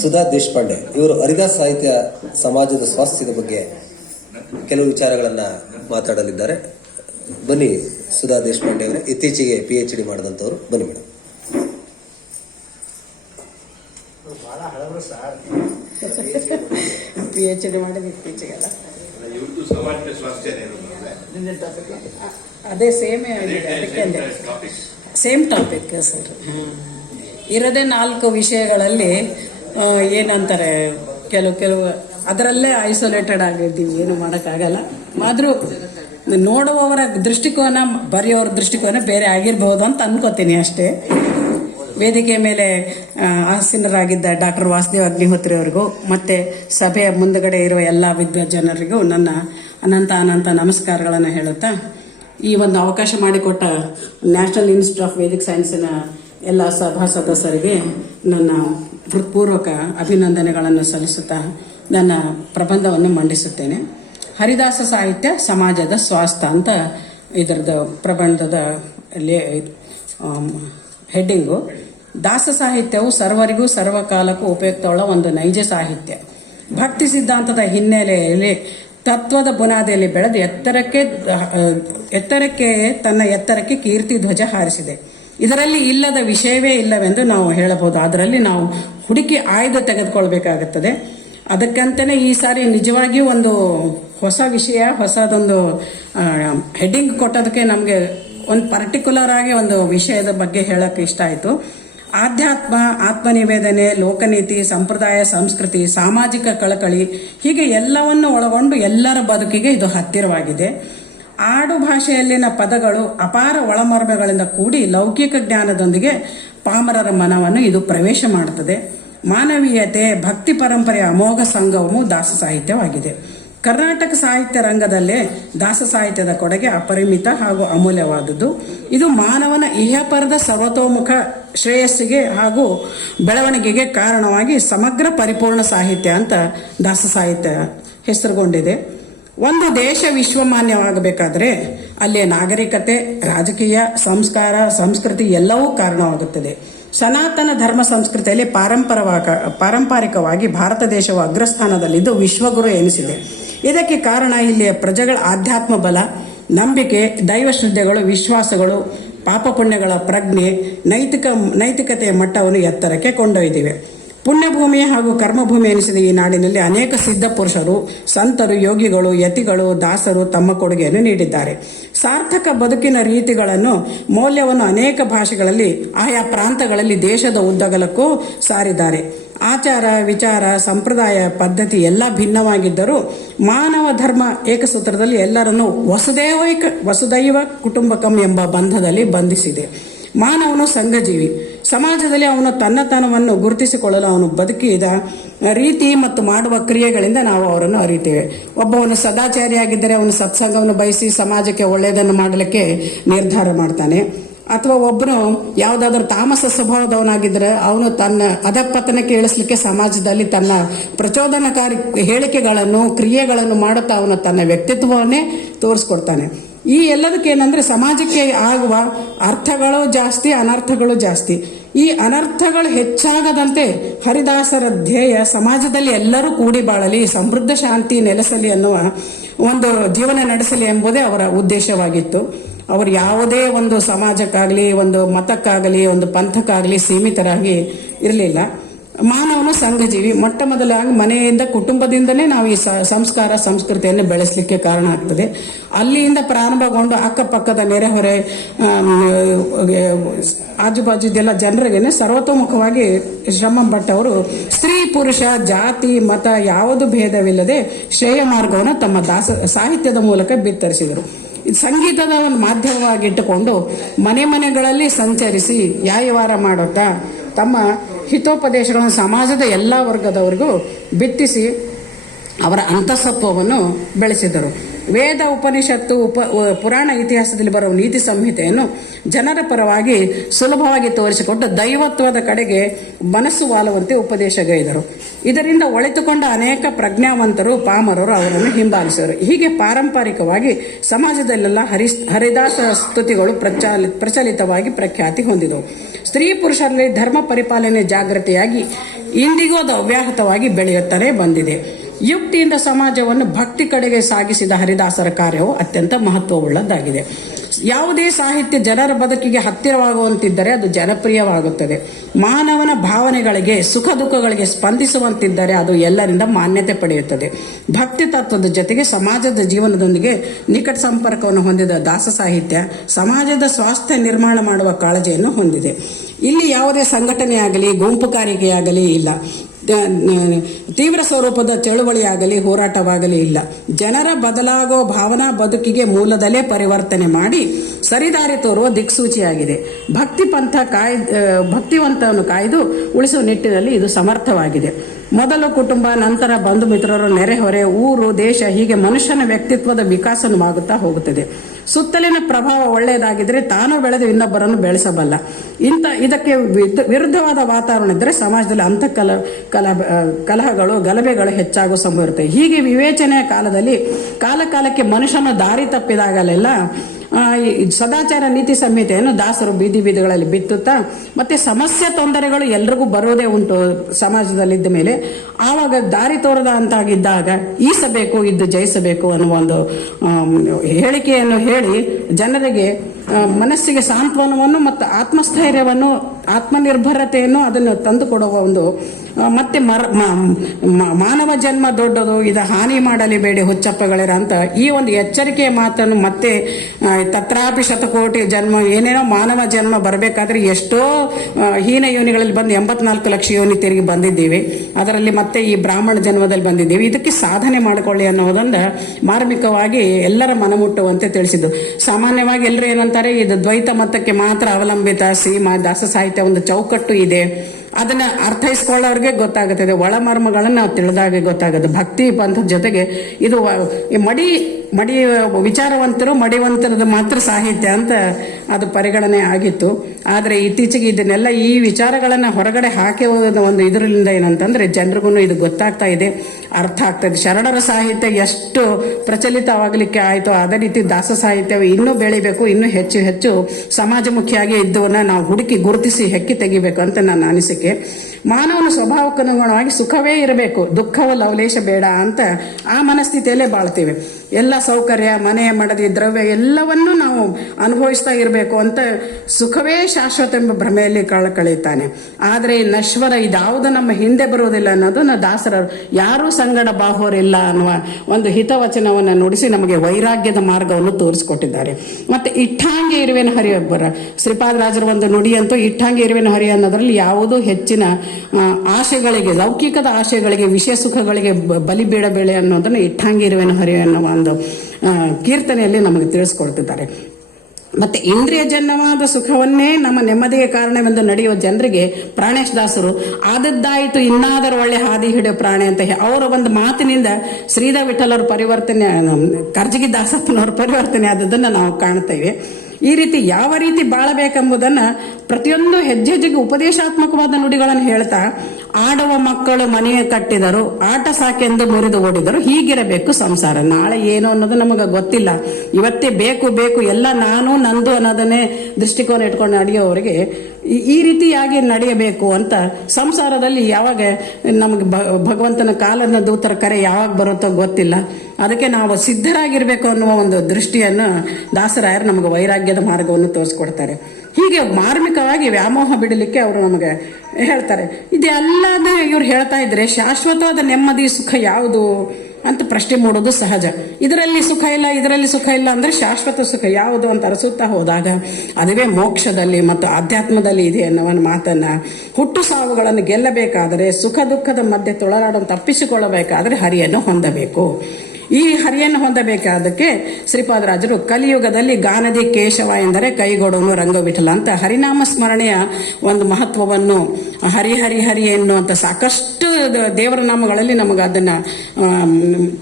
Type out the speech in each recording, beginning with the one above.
ಸುಧಾ ದೇಶಪಾಂಡೆ ಇವರು ಹರಿದಾಸ್ ಸಾಹಿತ್ಯ ಸಮಾಜದ ಸ್ವಾಸ್ಥ್ಯದ ಬಗ್ಗೆ ಕೆಲವು ವಿಚಾರಗಳನ್ನ ಮಾತಾಡಲಿದ್ದಾರೆ. ಬನ್ನಿ ಸುಧಾ ದೇಶಪಾಂಡೆ ಅವರು ಇತ್ತೀಚೆಗೆ ಪಿ ಎಚ್ ಡಿ ಮಾಡಿದಂಥವ್ರು. ಬನ್ನಿ ಮೇಡಮ್. ಪಿ ಎಚ್ ಡಿ ಮಾಡಿದ ಇತ್ತೀಚೆಗೆಲ್ಲ. ಅದೇ ಸೇಮ್ ಸೇಮ್ ಟಾಪಿಕ್ ಸರ್ ಇರೋದೇ ನಾಲ್ಕು ವಿಷಯಗಳಲ್ಲಿ ಏನಂತಾರೆ, ಕೆಲವು ಕೆಲವು ಅದರಲ್ಲೇ ಐಸೋಲೇಟೆಡ್ ಆಗಿದ್ದೀವಿ, ಏನು ಮಾಡೋಕ್ಕಾಗಲ್ಲ. ಆದರೂ ನೋಡುವವರ ದೃಷ್ಟಿಕೋನ, ಬರೆಯೋರ ದೃಷ್ಟಿಕೋನ ಬೇರೆ ಆಗಿರ್ಬೋದು ಅಂತ ಅನ್ಕೋತೀನಿ ಅಷ್ಟೇ. ವೇದಿಕೆ ಮೇಲೆ ಆಸೀನರಾಗಿದ್ದ ಡಾಕ್ಟರ್ ವಾಸುದೇವ್ ಅಗ್ನಿಹೋತ್ರಿ ಅವರಿಗೂ ಮತ್ತು ಸಭೆಯ ಮುಂದಗಡೆ ಇರುವ ಎಲ್ಲ ವಿದ್ವ ಜನರಿಗೂ ನನ್ನ ಅನಂತ ಅನಂತ ನಮಸ್ಕಾರಗಳನ್ನು ಹೇಳುತ್ತಾ, ಈ ಒಂದು ಅವಕಾಶ ಮಾಡಿಕೊಟ್ಟ ನ್ಯಾಷನಲ್ ಇನ್ಸ್ಟಿಟ್ಯೂಟ್ ಆಫ್ ವೇದಿಕ್ ಸೈನ್ಸಿನ ಎಲ್ಲ ಸಭಾ ಸದಸ್ಯರಿಗೆ ನನ್ನ ಹೃತ್ಪೂರ್ವಕ ಅಭಿನಂದನೆಗಳನ್ನು ಸಲ್ಲಿಸುತ್ತಾ ನನ್ನ ಪ್ರಬಂಧವನ್ನು ಮಂಡಿಸುತ್ತೇನೆ. ಹರಿದಾಸ ಸಾಹಿತ್ಯ ಸಮಾಜದ ಸ್ವಾಸ್ಥ ಅಂತ ಇದರದ ಪ್ರಬಂಧದ ಲೇ- ಹೆಡ್ಡಿಂಗು. ದಾಸ ಸಾಹಿತ್ಯವು ಸರ್ವರಿಗೂ ಸರ್ವಕಾಲಕ್ಕೂ ಉಪಯುಕ್ತವುಳ್ಳ ಒಂದು ನೈಜ ಸಾಹಿತ್ಯ. ಭಕ್ತಿ ಸಿದ್ಧಾಂತದ ಹಿನ್ನೆಲೆಯಲ್ಲಿ ತತ್ವದ ಬುನಾದಿಯಲ್ಲಿ ಬೆಳೆದು ಎತ್ತರಕ್ಕೆ ಎತ್ತರಕ್ಕೆ ತನ್ನ ಎತ್ತರಕ್ಕೆ ಕೀರ್ತಿ ಧ್ವಜ ಹಾರಿಸಿದೆ. ಇದರಲ್ಲಿ ಇಲ್ಲದ ವಿಷಯವೇ ಇಲ್ಲವೆಂದು ನಾವು ಹೇಳಬಹುದು. ಅದರಲ್ಲಿ ನಾವು ಹುಡುಕಿ ಆಯ್ದು ತೆಗೆದುಕೊಳ್ಬೇಕಾಗುತ್ತದೆ. ಅದಕ್ಕಂತಲೇ ಈ ಸಾರಿ ನಿಜವಾಗಿಯೂ ಒಂದು ಹೊಸ ವಿಷಯ, ಹೊಸದೊಂದು ಹೆಡ್ಡಿಂಗ್ ಕೊಟ್ಟೋದಕ್ಕೆ ನಮಗೆ ಒಂದು ಪರ್ಟಿಕ್ಯುಲರ್ ಆಗಿ ಒಂದು ವಿಷಯದ ಬಗ್ಗೆ ಹೇಳಕ್ಕೆ ಇಷ್ಟ ಆಯಿತು. ಆಧ್ಯಾತ್ಮ, ಆತ್ಮನಿವೇದನೆ, ಲೋಕನೀತಿ, ಸಂಪ್ರದಾಯ, ಸಂಸ್ಕೃತಿ, ಸಾಮಾಜಿಕ ಕಳಕಳಿ ಹೀಗೆ ಎಲ್ಲವನ್ನು ಒಳಗೊಂಡು ಎಲ್ಲರ ಬದುಕಿಗೆ ಇದು ಹತ್ತಿರವಾಗಿದೆ. ಆಡು ಭಾಷೆಯಲ್ಲಿನ ಪದಗಳು ಅಪಾರ ಒಳಮರ್ಮಗಳಿಂದ ಕೂಡಿ ಲೌಕಿಕ ಜ್ಞಾನದೊಂದಿಗೆ ಪಾಮರರ ಮನವನ್ನು ಇದು ಪ್ರವೇಶ ಮಾಡುತ್ತದೆ. ಮಾನವೀಯತೆ, ಭಕ್ತಿ ಪರಂಪರೆಯ ಅಮೋಘ ಸಂಘವು ದಾಸ ಸಾಹಿತ್ಯವಾಗಿದೆ. ಕರ್ನಾಟಕ ಸಾಹಿತ್ಯ ರಂಗದಲ್ಲೇ ದಾಸ ಸಾಹಿತ್ಯದ ಕೊಡುಗೆ ಅಪರಿಮಿತ ಹಾಗೂ ಅಮೂಲ್ಯವಾದದ್ದು. ಇದು ಮಾನವನ ಇಹಪರದ ಸರ್ವತೋಮುಖ ಶ್ರೇಯಸ್ಸಿಗೆ ಹಾಗೂ ಬೆಳವಣಿಗೆಗೆ ಕಾರಣವಾಗಿ ಸಮಗ್ರ ಪರಿಪೂರ್ಣ ಸಾಹಿತ್ಯ ಅಂತ ದಾಸ ಸಾಹಿತ್ಯ ಹೆಸರುಗೊಂಡಿದೆ. ಒಂದು ದೇಶ ವಿಶ್ವಮಾನ್ಯವಾಗಬೇಕಾದ್ರೆ ಅಲ್ಲಿಯ ನಾಗರಿಕತೆ, ರಾಜಕೀಯ, ಸಂಸ್ಕಾರ, ಸಂಸ್ಕೃತಿ ಎಲ್ಲವೂ ಕಾರಣವಾಗುತ್ತದೆ. ಸನಾತನ ಧರ್ಮ ಸಂಸ್ಕೃತಿಯಲ್ಲಿ ಪಾರಂಪರವಾಗ ಪಾರಂಪರಿಕವಾಗಿ ಭಾರತ ದೇಶವು ಅಗ್ರಸ್ಥಾನದಲ್ಲಿದ್ದು ವಿಶ್ವಗುರು ಎನಿಸಿದೆ. ಇದಕ್ಕೆ ಕಾರಣ ಇಲ್ಲಿಯ ಪ್ರಜೆಗಳ ಆಧ್ಯಾತ್ಮ ಬಲ, ನಂಬಿಕೆ ದೈವಶ್ರದ್ಧೆಗಳು ವಿಶ್ವಾಸಗಳು ಪಾಪ ಪುಣ್ಯಗಳ ಪ್ರಜ್ಞೆ, ನೈತಿಕ, ನೈತಿಕತೆಯ ಮಟ್ಟವನ್ನು ಎತ್ತರಕ್ಕೆ ಕೊಂಡೊಯ್ದಿವೆ. ಪುಣ್ಯಭೂಮಿ ಹಾಗೂ ಕರ್ಮಭೂಮಿ ಎನಿಸಿದ ಈ ನಾಡಿನಲ್ಲಿ ಅನೇಕ ಸಿದ್ಧ ಪುರುಷರು, ಸಂತರು, ಯೋಗಿಗಳು, ಯತಿಗಳು, ದಾಸರು ತಮ್ಮ ಕೊಡುಗೆಯನ್ನು ನೀಡಿದ್ದಾರೆ. ಸಾರ್ಥಕ ಬದುಕಿನ ರೀತಿಗಳನ್ನು, ಮೌಲ್ಯವನ್ನು ಅನೇಕ ಭಾಷೆಗಳಲ್ಲಿ, ಆಯಾ ಪ್ರಾಂತಗಳಲ್ಲಿ, ದೇಶದ ಉದ್ದಗಲಕ್ಕೂ ಸಾರಿದ್ದಾರೆ. ಆಚಾರ, ವಿಚಾರ, ಸಂಪ್ರದಾಯ, ಪದ್ಧತಿ ಎಲ್ಲ ಭಿನ್ನವಾಗಿದ್ದರೂ, ಮಾನವ ಧರ್ಮ ಏಕಸೂತ್ರದಲ್ಲಿ ಎಲ್ಲರನ್ನೂ ವಸುದೈವೈಕ, ವಸುದೈವ ಕುಟುಂಬಕಂ ಎಂಬ ಬಂಧದಲ್ಲಿ ಬಂಧಿಸಿದೆ. ಮಾನವನು ಸಂಘಜೀವಿ. ಸಮಾಜದಲ್ಲಿ ಅವನು ತನ್ನತನವನ್ನು ಗುರುತಿಸಿಕೊಳ್ಳಲು ಅವನು ಬದುಕಿದ ರೀತಿ ಮತ್ತು ಮಾಡುವ ಕ್ರಿಯೆಗಳಿಂದ ನಾವು ಅವರನ್ನು ಅರಿತೇವೆ ಒಬ್ಬವನು ಸದಾಚಾರಿಯಾಗಿದ್ದರೆ ಅವನು ಸತ್ಸಂಗವನ್ನು ಬಯಸಿ ಸಮಾಜಕ್ಕೆ ಒಳ್ಳೆಯದನ್ನು ಮಾಡಲಿಕ್ಕೆ ನಿರ್ಧಾರ ಮಾಡ್ತಾನೆ. ಅಥವಾ ಒಬ್ಬನು ಯಾವುದಾದ್ರೂ ತಾಮಸ ಸ್ವಭಾವದವನಾಗಿದ್ದರೆ ಅವನು ತನ್ನ ಅಧಪತನಕ್ಕೆ ಇಳಿಸ್ಲಿಕ್ಕೆ ಸಮಾಜದಲ್ಲಿ ತನ್ನ ಪ್ರಚೋದನಕಾರಿ ಹೇಳಿಕೆಗಳನ್ನು, ಕ್ರಿಯೆಗಳನ್ನು ಮಾಡುತ್ತಾ ಅವನು ತನ್ನ ವ್ಯಕ್ತಿತ್ವವನ್ನೇ ತೋರಿಸ್ಕೊಡ್ತಾನೆ. ಈ ಎಲ್ಲದಕ್ಕೆ ಏನಂದ್ರೆ ಸಮಾಜಕ್ಕೆ ಆಗುವ ಅರ್ಥಗಳು ಜಾಸ್ತಿ, ಅನರ್ಥಗಳು ಜಾಸ್ತಿ. ಈ ಅನರ್ಥಗಳು ಹೆಚ್ಚಾಗದಂತೆ ಹರಿದಾಸರ ಧ್ಯೇಯ ಸಮಾಜದಲ್ಲಿ ಎಲ್ಲರೂ ಕೂಡಿ ಬಾಳಲಿ, ಸಮೃದ್ಧ ಶಾಂತಿ ನೆಲೆಸಲಿ ಅನ್ನುವ ಒಂದು ಜೀವನ ನಡೆಸಲಿ ಎಂಬುದೇ ಅವರ ಉದ್ದೇಶವಾಗಿತ್ತು. ಅವರು ಯಾವುದೇ ಒಂದು ಸಮಾಜಕ್ಕಾಗಲಿ, ಒಂದು ಮತಕ್ಕಾಗಲಿ, ಒಂದು ಪಂಥಕ್ಕಾಗಲಿ ಸೀಮಿತರಾಗಿ ಇರಲಿಲ್ಲ. ಮಾನವನು ಸಂಘಜೀವಿ. ಮೊಟ್ಟ ಮೊದಲಾಗಿ ಮನೆಯಿಂದ ಕುಟುಂಬದಿಂದನೇ ನಾವು ಈ ಸಂಸ್ಕಾರ, ಸಂಸ್ಕೃತಿಯನ್ನು ಬೆಳೆಸಲಿಕ್ಕೆ ಕಾರಣ ಆಗ್ತದೆ. ಅಲ್ಲಿಯಿಂದ ಪ್ರಾರಂಭಗೊಂಡು ಅಕ್ಕಪಕ್ಕದ ನೆರೆಹೊರೆ ಆಜುಬಾಜುದೆಲ್ಲ ಜನರಿಗೆ ಸರ್ವತೋಮುಖವಾಗಿ ಶ್ರಮ ಪಟ್ಟವರು ಸ್ತ್ರೀ, ಪುರುಷ, ಜಾತಿ, ಮತ ಯಾವುದು ಭೇದವಿಲ್ಲದೆ ಶ್ರೇಯ ಮಾರ್ಗವನ್ನು ತಮ್ಮ ದಾಸ, ಸಾಹಿತ್ಯದ ಮೂಲಕ ಬಿತ್ತರಿಸಿದರು. ಸಂಗೀತದ ಒಂದು ಮಾಧ್ಯಮವಾಗಿಟ್ಟುಕೊಂಡು ಮನೆ ಮನೆಗಳಲ್ಲಿ ಸಂಚರಿಸಿ, ಯಾಯವಾರ ಮಾಡುತ್ತಾ ತಮ್ಮ ಹಿತೋಪದೇಶಗಳನ್ನು ಸಮಾಜದ ಎಲ್ಲ ವರ್ಗದವರಿಗೂ ಬಿತ್ತಿಸಿ ಅವರ ಅಂತಸತ್ವವನ್ನು ಬೆಳೆಸಿದರು. ವೇದ ಉಪನಿಷತ್ತು, ಉಪ ಪುರಾಣ ಇತಿಹಾಸದಲ್ಲಿ ಬರುವ ನೀತಿ ಸಂಹಿತೆಯನ್ನು ಜನರ ಪರವಾಗಿ ಸುಲಭವಾಗಿ ತೋರಿಸಿಕೊಟ್ಟು ದೈವತ್ವದ ಕಡೆಗೆ ಮನಸ್ಸು ವಾಲುವಂತೆ ಉಪದೇಶಗೈದರು ಇದರಿಂದ ಒಳಿತುಕೊಂಡ ಅನೇಕ ಪ್ರಜ್ಞಾವಂತರು, ಪಾಮರರು ಅವರನ್ನು ಹಿಂಬಾಲಿಸಿದರು. ಹೀಗೆ ಪಾರಂಪರಿಕವಾಗಿ ಸಮಾಜದಲ್ಲೆಲ್ಲ ಹರಿ ಹರಿದಾಸ ಸ್ತುತಿಗಳು ಪ್ರಚಾಲಿ, ಪ್ರಚಲಿತವಾಗಿ ಪ್ರಖ್ಯಾತಿ ಹೊಂದಿದವು. ಸ್ತ್ರೀ ಪುರುಷರಲ್ಲಿ ಧರ್ಮ ಪರಿಪಾಲನೆ ಜಾಗೃತಿಯಾಗಿ ಇಂದಿಗೂ ಅದು ಅವ್ಯಾಹತವಾಗಿ ಬೆಳೆಯುತ್ತಲೇ ಬಂದಿದೆ. ಯುಕ್ತಿಯಿಂದ ಸಮಾಜವನ್ನು ಭಕ್ತಿ ಕಡೆಗೆ ಸಾಗಿಸಿದ ಹರಿದಾಸರ ಕಾರ್ಯವು ಅತ್ಯಂತ ಮಹತ್ವವುಳ್ಳದ್ದಾಗಿದೆ. ಯಾವುದೇ ಸಾಹಿತ್ಯ ಜನರ ಬದುಕಿಗೆ ಹತ್ತಿರವಾಗುವಂತಿದ್ದರೆ ಅದು ಜನಪ್ರಿಯವಾಗುತ್ತದೆ. ಮಾನವನ ಭಾವನೆಗಳಿಗೆ, ಸುಖ ದುಃಖಗಳಿಗೆ ಸ್ಪಂದಿಸುವಂತಿದ್ದರೆ ಅದು ಎಲ್ಲರಿಂದ ಮಾನ್ಯತೆ ಪಡೆಯುತ್ತದೆ. ಭಕ್ತಿ ತತ್ವದ ಜೊತೆಗೆ ಸಮಾಜದ ಜೀವನದೊಂದಿಗೆ ನಿಕಟ ಸಂಪರ್ಕವನ್ನು ಹೊಂದಿದ ದಾಸ ಸಾಹಿತ್ಯ ಸಮಾಜದ ಸ್ವಾಸ್ಥ್ಯ ನಿರ್ಮಾಣ ಮಾಡುವ ಕಾಳಜಿಯನ್ನು ಹೊಂದಿದೆ. ಇಲ್ಲಿ ಯಾವುದೇ ಸಂಘಟನೆಯಾಗಲಿ ಗುಂಪುಗಾರಿಕೆಯಾಗಲಿ ಇಲ್ಲ. ದ- ನ- ತೀವ್ರ ಸ್ವರೂಪದ ಚಳುವಳಿಯಾಗಲಿ, ಹೋರಾಟವಾಗಲಿ ಇಲ್ಲ. ಜನರ ಬದಲಾಗೋ ಭಾವನಾ ಬದುಕಿಗೆ ಮೂಲದಲ್ಲೇ ಪರಿವರ್ತನೆ ಮಾಡಿ ಸರಿದಾರಿ ತೋರುವ ದಿಕ್ಸೂಚಿಯಾಗಿದೆ. ಭಕ್ತಿ ಪಂಥ ಕಾಯ್ ಭಕ್ತಿವಂತವನ್ನು ಕಾಯ್ದು ಉಳಿಸುವ ನಿಟ್ಟಿನಲ್ಲಿ ಇದು ಸಮರ್ಥವಾಗಿದೆ. ಮೊದಲು ಕುಟುಂಬ, ನಂತರ ಬಂಧು ಮಿತ್ರರು, ನೆರೆಹೊರೆ, ಊರು, ದೇಶ ಹೀಗೆ ಮನುಷ್ಯನ ವ್ಯಕ್ತಿತ್ವದ ವಿಕಾಸನವಾಗುತ್ತಾ ಹೋಗುತ್ತದೆ. ಸುತ್ತಲಿನ ಪ್ರಭಾವ ಒಳ್ಳೆಯದಾಗಿದ್ರೆ ತಾನು ಬೆಳೆದು ಇನ್ನೊಬ್ಬರನ್ನು ಬೆಳೆಸಬಲ್ಲ. ಇಂಥ ಇದಕ್ಕೆ ವಿದ್- ವಿರುದ್ಧವಾದ ವಾತಾವರಣ ಇದ್ದರೆ ಸಮಾಜದಲ್ಲಿ ಅಂತ ಕಲ ಕಲ ಕಲಹಗಳು, ಗಲಭೆಗಳು ಹೆಚ್ಚಾಗುವ ಸಂಭವ ಇರುತ್ತೆ. ಹೀಗೆ ವಿವೇಚನೆಯ ಕಾಲದಲ್ಲಿ ಕಾಲ ಕಾಲಕ್ಕೆ ಮನುಷ್ಯನ ದಾರಿ ತಪ್ಪಿದಾಗಲೆಲ್ಲ ಸದಾಚಾರ ನೀತಿ ಸಂಹಿತೆಯನ್ನು ದಾಸರು ಬೀದಿ ಬೀದಿಗಳಲ್ಲಿ ಬಿತ್ತುತ್ತಾ, ಮತ್ತೆ ಸಮಸ್ಯೆ ತೊಂದರೆಗಳು ಎಲ್ರಿಗೂ ಬರೋದೇ ಉಂಟು ಸಮಾಜದಲ್ಲಿದ್ದ ಮೇಲೆ. ಆವಾಗ ದಾರಿ ತೋರದ ಅಂತಾಗಿದ್ದಾಗ, ಈಸಬೇಕು, ಇದ್ದು ಜಯಿಸಬೇಕು ಅನ್ನುವ ಒಂದು ಹೇಳಿಕೆಯನ್ನು ಹೇಳಿ ಜನರಿಗೆ ಮನಸ್ಸಿಗೆ ಸಾಂತ್ವನವನ್ನು ಮತ್ತು ಆತ್ಮಸ್ಥೈರ್ಯವನ್ನು ಆತ್ಮನಿರ್ಭರತೆಯನ್ನು ಅದನ್ನು ತಂದುಕೊಡುವ ಒಂದು ಆ, ಮತ್ತೆ ಮರ ಮಾನವ ಜನ್ಮ ದೊಡ್ಡದು ಇದು ಹಾನಿ ಮಾಡಲಿ ಬೇಡಿ ಹುಚ್ಚಪ್ಪಗಳಿರ ಅಂತ ಈ ಒಂದು ಎಚ್ಚರಿಕೆಯ ಮಾತನ್ನು ಮತ್ತೆ ತತ್ರಾಪಿ ಶತಕೋಟಿ ಜನ್ಮ ಏನೇನೋ ಮಾನವ ಜನ್ಮ ಬರಬೇಕಾದ್ರೆ ಎಷ್ಟೋ ಹೀನ ಯೋನಿಗಳಲ್ಲಿ ಬಂದು ಎಂಬತ್ನಾಲ್ಕು ಲಕ್ಷ ಯೋನಿ ತಿರುಗಿ ಬಂದಿದ್ದೀವಿ. ಅದರಲ್ಲಿ ಮತ್ತೆ ಈ ಬ್ರಾಹ್ಮಣ ಜನ್ಮದಲ್ಲಿ ಬಂದಿದ್ದೀವಿ. ಇದಕ್ಕೆ ಸಾಧನೆ ಮಾಡಿಕೊಳ್ಳಿ ಅನ್ನೋದನ್ನ ಮಾರ್ಮಿಕವಾಗಿ ಎಲ್ಲರ ಮನಮುಟ್ಟುವಂತೆ ತಿಳಿಸಿದ್ದು. ಸಾಮಾನ್ಯವಾಗಿ ಎಲ್ಲರೂ ಏನಂತಾರೆ ಇದು ದ್ವೈತ ಮತಕ್ಕೆ ಮಾತ್ರ ಅವಲಂಬಿತ ಮಾ ದಾಸ ಸಾಹಿತ್ಯ ಒಂದು ಚೌಕಟ್ಟು ಇದೆ. ಅದನ್ನ ಅರ್ಥೈಸ್ಕೊಳ್ಳೋರಿಗೆ ಗೊತ್ತಾಗುತ್ತದೆ ಒಳ ಮರ್ಮಗಳನ್ನ ನಾವು ತಿಳಿದಾಗ ಗೊತ್ತಾಗುತ್ತೆ. ಭಕ್ತಿ ಪಂಥದ ಜೊತೆಗೆ ಇದು ಮಡಿ ಮಡಿ ವಿಚಾರವಂತರು ಮಡಿವಂತರದ ಮಾತ್ರ ಸಾಹಿತ್ಯ ಅಂತ ಅದು ಪರಿಗಣನೆ ಆಗಿತ್ತು. ಆದರೆ ಇತ್ತೀಚೆಗೆ ಇದನ್ನೆಲ್ಲ ಈ ವಿಚಾರಗಳನ್ನು ಹೊರಗಡೆ ಹಾಕಿ ಒಂದು ಇದರಿಂದ ಏನಂತಂದರೆ ಜನರಿಗೂ ಇದು ಗೊತ್ತಾಗ್ತಾ ಇದೆ. ಅರ್ಥ ಆಗ್ತದೆ ಶರಣರ ಸಾಹಿತ್ಯ ಎಷ್ಟು ಪ್ರಚಲಿತವಾಗಲಿಕ್ಕೆ ಆಯಿತು ಅದೇ ರೀತಿ ದಾಸ ಸಾಹಿತ್ಯವು ಇನ್ನೂ ಬೆಳಿಬೇಕು, ಇನ್ನೂ ಹೆಚ್ಚು ಹೆಚ್ಚು ಸಮಾಜಮುಖಿಯಾಗಿ ಇದ್ದವನ್ನ ನಾವು ಹುಡುಕಿ ಗುರುತಿಸಿ ಹೆಕ್ಕಿ ತೆಗಿಬೇಕು ಅಂತ ನನ್ನ ಅನಿಸಿಕೆ. ಮಾನವನ ಸ್ವಭಾವಕ್ಕನುಗುಣವಾಗಿ ಸುಖವೇ ಇರಬೇಕು. ದುಃಖವಲ್ಲ ಲವಲೇಶ ಬೇಡ ಅಂತ ಆ ಮನಸ್ಥಿತಿಯಲ್ಲೇ ಬಾಳ್ತೀವಿ. ಎಲ್ಲ ಸೌಕರ್ಯ, ಮನೆ, ಮಡದಿ, ದ್ರವ್ಯ ಎಲ್ಲವನ್ನೂ ನಾವು ಅನುಭವಿಸ್ತಾ ಇರಬೇಕು ಅಂತ ಸುಖವೇ ಶಾಶ್ವತ ಎಂಬ ಭ್ರಮೆಯಲ್ಲಿ ಕಳ ಕಳೆಯುತ್ತಾನೆ. ಆದರೆ ನಶ್ವರ ಇದ್ಯಾವುದು ನಮ್ಮ ಹಿಂದೆ ಬರುವುದಿಲ್ಲ ಅನ್ನೋದನ್ನ ದಾಸರರು ಯಾರೂ ಸಂಗಡ ಬಾಹೋರಿಲ್ಲ ಅನ್ನುವ ಒಂದು ಹಿತವಚನವನ್ನು ನುಡಿಸಿ ನಮಗೆ ವೈರಾಗ್ಯದ ಮಾರ್ಗವನ್ನು ತೋರಿಸಿಕೊಟ್ಟಿದ್ದಾರೆ. ಮತ್ತೆ ಇಟ್ಟಾಂಗೆ ಇರುವೆನ ಹರಿಯೊಬ್ಬರ. ಶ್ರೀಪಾದರಾಜರ ಒಂದು ನುಡಿಯಂತೂ ಇಟ್ಟಾಂಗೆ ಇರುವೆನ ಹರಿ ಅನ್ನೋದ್ರಲ್ಲಿ ಯಾವುದೂ ಹೆಚ್ಚಿನ ಆಶೆಗಳಿಗೆ ಲೌಕಿಕದ ಆಶೆಗಳಿಗೆ ವಿಷಯ ಸುಖಗಳಿಗೆ ಬಲಿ ಬೀಳಬೇಳೆ ಅನ್ನೋದನ್ನು ಇಟ್ಟಂಗಿರುವೆನು ಹರಿ ಅನ್ನೋ ಒಂದು ಕೀರ್ತನೆಯಲ್ಲಿ ನಮಗೆ ತಿಳಿಸ್ಕೊಳ್ತಿದ್ದಾರೆ ಮತ್ತೆ ಇಂದ್ರಿಯ ಜನ್ಮವಾದ ಸುಖವನ್ನೇ ನಮ್ಮ ನೆಮ್ಮದಿಗೆ ಕಾರಣವೆಂದು ನಡೆಯುವ ಜನರಿಗೆ ಪ್ರಾಣೇಶ್ ದಾಸರು, ಆದದ್ದಾಯಿತು ಇನ್ನಾದರೂ ಒಳ್ಳೆ ಹಾದಿ ಹಿಡಿಯೋ ಪ್ರಾಣಿ ಅಂತ ಅವರ ಒಂದು ಮಾತಿನಿಂದ ಶ್ರೀಧರ ವಿಠಲರ ಪರಿವರ್ತನೆ ಕರ್ಜಗಿ ದಾಸಪ್ಪನವರ ಪರಿವರ್ತನೆ ಆದದ್ದನ್ನು ನಾವು ಕಾಣ್ತೇವೆ ಈ ರೀತಿ ಯಾವ ರೀತಿ ಬಾಳಬೇಕೆಂಬುದನ್ನ ಪ್ರತಿಯೊಂದು ಹೆಜ್ಜೆ ಹೆಜ್ಜೆಗೆ ಉಪದೇಶಾತ್ಮಕವಾದ ನುಡಿಗಳನ್ನು ಹೇಳ್ತಾ, ಆಡುವ ಮಕ್ಕಳು ಮನೆಯ ಕಟ್ಟಿದರು, ಆಟ ಸಾಕೆಂದು ಮುರಿದು ಓಡಿದರು, ಹೀಗಿರಬೇಕು ಸಂಸಾರ. ನಾಳೆ ಏನು ಅನ್ನೋದು ನಮಗೆ ಗೊತ್ತಿಲ್ಲ. ಇವತ್ತೇ ಬೇಕು ಬೇಕು, ಎಲ್ಲ ನಾನು, ನಂದು ಅನ್ನೋದನ್ನೇ ದೃಷ್ಟಿಕೋನ ಇಟ್ಕೊಂಡು ನಡೆಯೋವರಿಗೆ ಈ- ರೀತಿಯಾಗಿ ನಡೆಯಬೇಕು ಅಂತ ಸಂಸಾರದಲ್ಲಿ ಯಾವಾಗ ನಮಗೆ ಭಗವಂತನ ಕಾಲನ ದೂತರ ಕರೆ ಯಾವಾಗ ಬರುತ್ತೋ ಗೊತ್ತಿಲ್ಲ. ಅದಕ್ಕೆ ನಾವು ಸಿದ್ಧರಾಗಿರ್ಬೇಕು ಅನ್ನುವ ಒಂದು ದೃಷ್ಟಿಯನ್ನು ದಾಸರಾಯರು ನಮಗೆ ವೈರಾಗ್ಯದ ಮಾರ್ಗವನ್ನು ತೋರಿಸ್ಕೊಡ್ತಾರೆ. ಹೀಗೆ ಮಾರ್ಮಿಕವಾಗಿ ವ್ಯಾಮೋಹ ಬಿಡಲಿಕ್ಕೆ ಅವರು ನಮಗೆ ಹೇಳ್ತಾರೆ. ಇದೆಲ್ಲದ ಇವ್ರು ಹೇಳ್ತಾ ಇದ್ರೆ ಶಾಶ್ವತವಾದ ನೆಮ್ಮದಿ, ಸುಖ ಯಾವುದು? ಅಂತ ಪ್ರಶ್ನೆ ಮಾಡೋದು ಸಹಜ. ಇದರಲ್ಲಿ ಸುಖ ಇಲ್ಲ, ಇದರಲ್ಲಿ ಸುಖ ಇಲ್ಲ ಅಂದ್ರೆ ಶಾಶ್ವತ ಸುಖ. ಯಾವುದು ಅಂತ ಅರಸುತ್ತಾ ಹೋದಾಗ ಅದುವೇ ಮೋಕ್ಷದಲ್ಲಿ ಮತ್ತು ಆಧ್ಯಾತ್ಮದಲ್ಲಿ ಇದೆ ಅನ್ನೋ ಒಂದು ಮಾತನ್ನ ಹುಟ್ಟು ಸಾವುಗಳನ್ನು ಗೆಲ್ಲಬೇಕಾದರೆ ಸುಖ ದುಃಖದ ಮಧ್ಯೆ ತೊಳಲಾಡನ್ನು ತಪ್ಪಿಸಿಕೊಳ್ಳಬೇಕಾದರೆ ಹರಿಯನ್ನು ಹೊಂದಬೇಕು. ಈ ಹರಿಯನ್ನು ಹೊಂದಬೇಕಾದಕ್ಕೆ ಶ್ರೀಪಾದರಾಜರು ಕಲಿಯುಗದಲ್ಲಿ ಗಾನದಿ ಕೇಶವ ಎಂದರೆ ಕೈಗೊಡೋನು ರಂಗವಿಠಲ ಅಂತ ಹರಿನಾಮ ಸ್ಮರಣೆಯ ಒಂದು ಮಹತ್ವವನ್ನು ಹರಿ ಹರಿ ಹರಿ ಎನ್ನುವಂತ ಸಾಕಷ್ಟು ದೇವರ ನಾಮಗಳಲ್ಲಿ ನಮಗೆ ಅದನ್ನ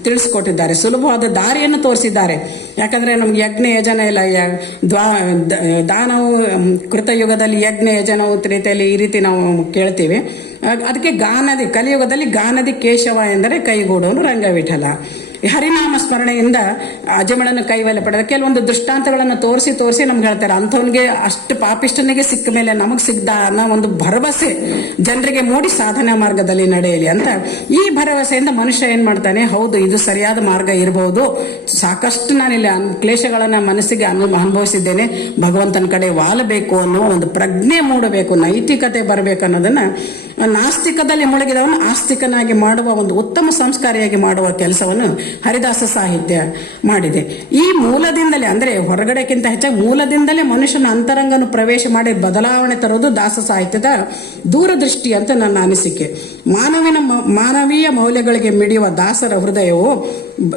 ತಿಳಿಸ್ಕೊಟ್ಟಿದ್ದಾರೆ. ಸುಲಭವಾದ ದಾರಿಯನ್ನು ತೋರಿಸಿದ್ದಾರೆ. ಯಾಕಂದ್ರೆ ನಮ್ಗೆ ಯಜ್ಞ ಯಜನ ಇಲ್ಲ ದ್ವಾ ದಾನವು ಕೃತಯುಗದಲ್ಲಿ ಯಜ್ಞ ಯಜನವು ರೀತಿಯಲ್ಲಿ ಈ ರೀತಿ ನಾವು ಕೇಳ್ತೀವಿ. ಅದಕ್ಕೆ ಗಾನದಿ, ಕಲಿಯುಗದಲ್ಲಿ ಗಾನದಿ ಕೇಶವ ಎಂದರೆ ಕೈಗೂಡೋನು ರಂಗವಿಠಲ. ಹರಿನಾಮ ಸ್ಮರಣೆಯಿಂದ ಅಜಮಳನ ಕೈವಲ್ಯ ಪಡೆದ ಕೆಲವೊಂದು ದೃಷ್ಟಾಂತಗಳನ್ನು ತೋರಿಸಿ ತೋರಿಸಿ ನಮ್ಗೆ ಹೇಳ್ತಾರೆ. ಅಂಥವನಿಗೆ ಅಷ್ಟು ಪಾಪಿಷ್ಟನಿಗೆ ಸಿಕ್ಕ ಮೇಲೆ ನಮಗೆ ಸಿಗ್ದ ಅನ್ನೋ ಒಂದು ಭರವಸೆ ಜನರಿಗೆ ಮೂಡಿ ಸಾಧನಾ ಮಾರ್ಗದಲ್ಲಿ ನಡೆಯಲಿ ಅಂತ ಈ ಭರವಸೆಯಿಂದ ಮನುಷ್ಯ ಏನ್ ಮಾಡ್ತಾನೆ? ಹೌದು, ಇದು ಸರಿಯಾದ ಮಾರ್ಗ ಇರಬಹುದು ಸಾಕಷ್ಟು ನಾನಿಲ್ಲಿ ಕ್ಲೇಶಗಳನ್ನ ಮನಸ್ಸಿಗೆ ಅನು ಅನುಭವಿಸಿದ್ದೇನೆ. ಭಗವಂತನ ಕಡೆ ವಾಲಬೇಕು ಅನ್ನೋ ಒಂದು ಪ್ರಜ್ಞೆ ಮೂಡಬೇಕು, ನೈತಿಕತೆ ಬರಬೇಕು ಅನ್ನೋದನ್ನ ನಾಸ್ತಿಕದಲ್ಲಿ ಮುಳುಗಿದವನು ಆಸ್ತಿಕನಾಗಿ ಮಾಡುವ ಒಂದು ಉತ್ತಮ ಸಂಸ್ಕಾರಿಯಾಗಿ ಮಾಡುವ ಕೆಲಸವನ್ನು ಹರಿದಾಸ ಸಾಹಿತ್ಯ ಮಾಡಿದೆ. ಈ ಮೂಲದಿಂದಲೇ, ಅಂದ್ರೆ ಹೊರಗಡೆಕ್ಕಿಂತ ಹೆಚ್ಚಾಗಿ ಮೂಲದಿಂದಲೇ ಮನುಷ್ಯನ ಅಂತರಂಗನು ಪ್ರವೇಶ ಮಾಡಿ ಬದಲಾವಣೆ ತರೋದು ದಾಸ ಸಾಹಿತ್ಯದ ದೂರದೃಷ್ಟಿ ಅಂತ ನನ್ನ ಅನಿಸಿಕೆ. ಮಾನವಿನ ಮಾನವೀಯ ಮೌಲ್ಯಗಳಿಗೆ ಮಿಡಿಯುವ ದಾಸರ ಹೃದಯವು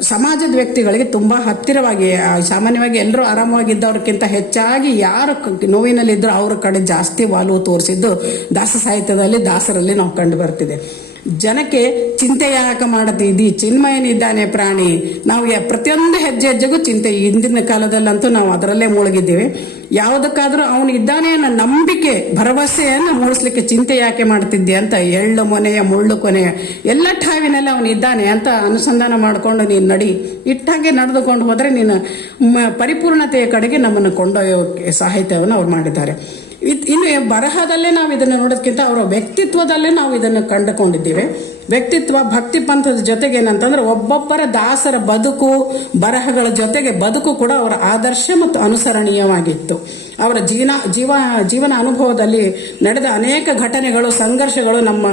ಸಮಾಜದ ವ್ಯಕ್ತಿಗಳಿಗೆ ತುಂಬಾ ಹತ್ತಿರವಾಗಿ ಸಾಮಾನ್ಯವಾಗಿ ಎಲ್ಲರೂ ಆರಾಮವಾಗಿದ್ದವ್ರಕ್ಕಿಂತ ಹೆಚ್ಚಾಗಿ ಯಾರು ನೋವಿನಲ್ಲಿದ್ರು ಅವ್ರ ಕಡೆ ಜಾಸ್ತಿ ವಾಲು ತೋರಿಸಿದ್ದು ದಾಸ ಸಾಹಿತ್ಯದಲ್ಲಿ ದಾಸರಲ್ಲಿ ನಾವು ಕಂಡು ಬರ್ತಿದೆ ಜನಕ್ಕೆ ಚಿಂತೆ ಯಾಕೆ ಮಾಡದಿದ್ದಿ ಚಿನ್ಮಯನಿದ್ದಾನೆ ಪ್ರಾಣಿ. ನಾವು ಪ್ರತಿಯೊಂದು ಹೆಜ್ಜೆ ಹೆಜ್ಜೆಗೂ ಚಿಂತೆ ಹಿಂದಿನ ಕಾಲದಲ್ಲಂತೂ ನಾವು ಅದರಲ್ಲೇ ಮುಳುಗಿದ್ದೀವಿ. ಯಾವುದಕ್ಕಾದರೂ ಅವನು ಇದ್ದಾನೆ ಅನ್ನೋ ನಂಬಿಕೆ, ಭರವಸೆಯನ್ನು ಮೂಡಿಸ್ಲಿಕ್ಕೆ ಚಿಂತೆ ಯಾಕೆ ಮಾಡ್ತಿದ್ದೆ ಅಂತ ಎಳ್ಳು ಮೊನೆಯ, ಮುಳ್ಳು ಕೊನೆಯ, ಎಲ್ಲ ಠಾವಿನಲ್ಲಿ ಅವನು ಇದ್ದಾನೆ ಅಂತ ಅನುಸಂಧಾನ ಮಾಡಿಕೊಂಡು ನೀನು ನಡಿ. ಇಟ್ಟಾಗೆ ನಡೆದುಕೊಂಡು ಹೋದರೆ ನೀನು ಪರಿಪೂರ್ಣತೆಯ ಕಡೆಗೆ ನಮ್ಮನ್ನು ಕೊಂಡೊಯ್ಯೋ ಸಾಹಿತ್ಯವನ್ನು ಅವ್ರು ಮಾಡಿದ್ದಾರೆ. ಇನ್ನು ಬರಹದಲ್ಲೇ ನಾವು ಇದನ್ನು ನೋಡೋದಕ್ಕಿಂತ ಅವರ ವ್ಯಕ್ತಿತ್ವದಲ್ಲೇ ನಾವು ಇದನ್ನು ಕಂಡುಕೊಂಡಿದ್ದೇವೆ. ವ್ಯಕ್ತಿತ್ವ, ಭಕ್ತಿ ಪಂಥದ ಜೊತೆಗೆ ಏನಂತಂದ್ರೆ ಒಬ್ಬೊಬ್ಬರ ದಾಸರ ಬದುಕು, ಬರಹಗಳ ಜೊತೆಗೆ ಬದುಕು ಕೂಡ ಅವರ ಆದರ್ಶ ಮತ್ತು ಅನುಸರಣೀಯವಾಗಿತ್ತು. ಅವರ ಜೀವನ, ಜೀವ, ಜೀವನ ಅನುಭವದಲ್ಲಿ ನಡೆದ ಅನೇಕ ಘಟನೆಗಳು, ಸಂಘರ್ಷಗಳು ನಮ್ಮ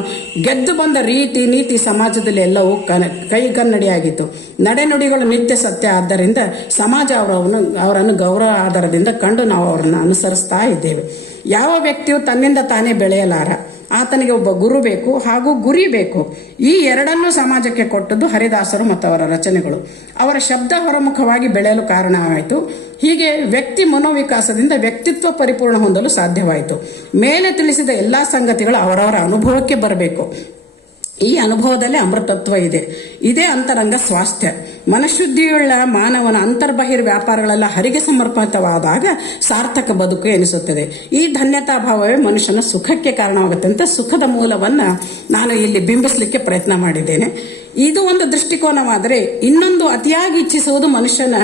ಗೆದ್ದು ಬಂದ ರೀತಿ, ನೀತಿ ಸಮಾಜದಲ್ಲಿ ಎಲ್ಲವೂ ಕನ ಕೈಗನ್ನಡಿಯಾಗಿತ್ತು ನಡೆನುಡಿಗಳು ನಿತ್ಯ ಸತ್ಯ. ಆದ್ದರಿಂದ ಸಮಾಜ ಅವರನ್ನು ಗೌರವ ಆಧಾರದಿಂದ ಕಂಡು ನಾವು ಅವರನ್ನು ಅನುಸರಿಸ್ತಾ ಇದ್ದೇವೆ. ಯಾವ ವ್ಯಕ್ತಿಯು ತನ್ನಿಂದ ತಾನೇ ಬೆಳೆಯಲಾರ? ಆತನಿಗೆ ಒಬ್ಬ ಗುರು ಬೇಕು, ಹಾಗೂ ಗುರಿ ಬೇಕು. ಈ ಎರಡನ್ನೂ ಸಮಾಜಕ್ಕೆ ಕೊಟ್ಟದ್ದು ಹರಿದಾಸರು ಮತ್ತು ಅವರ ರಚನೆಗಳು. ಅವರ ಶಬ್ದ ಹೊರಮುಖವಾಗಿ ಬೆಳೆಯಲು ಕಾರಣವಾಯಿತು. ಹೀಗೆ ವ್ಯಕ್ತಿ ಮನೋವಿಕಾಸದಿಂದ ವ್ಯಕ್ತಿತ್ವ ಪರಿಪೂರ್ಣ ಹೊಂದಲು ಸಾಧ್ಯವಾಯಿತು. ಮೇಲೆ ತಿಳಿಸಿದ ಎಲ್ಲಾ ಸಂಗತಿಗಳು ಅವರವರ ಅನುಭವಕ್ಕೆ ಬರಬೇಕು. ಈ ಅನುಭವದಲ್ಲಿ ಅಮೃತತ್ವ ಇದೆ. ಇದೇ ಅಂತರಂಗ ಸ್ವಾಸ್ಥ್ಯ. ಮನಶುದ್ಧಿಯುಳ್ಳ ಮಾನವನ ಅಂತರ್ಬಹಿರ್ ವ್ಯಾಪಾರಗಳೆಲ್ಲ ಹರಿಗೆ ಸಮರ್ಪಿತವಾದಾಗ ಸಾರ್ಥಕ ಬದುಕು ಎನಿಸುತ್ತದೆ. ಈ ಧನ್ಯತಾ ಭಾವವೇ ಮನುಷ್ಯನ ಸುಖಕ್ಕೆ ಕಾರಣವಾಗುತ್ತೆ ಅಂತ ಸುಖದ ಮೂಲವನ್ನ ನಾನು ಇಲ್ಲಿ ಬಿಂಬಿಸಲಿಕ್ಕೆ ಪ್ರಯತ್ನ ಮಾಡಿದ್ದೇನೆ. ಇದು ಒಂದು ದೃಷ್ಟಿಕೋನವಾದರೆ ಇನ್ನೊಂದು ಅತಿಯಾಗಿ ಇಚ್ಛಿಸುವುದು ಮನುಷ್ಯನ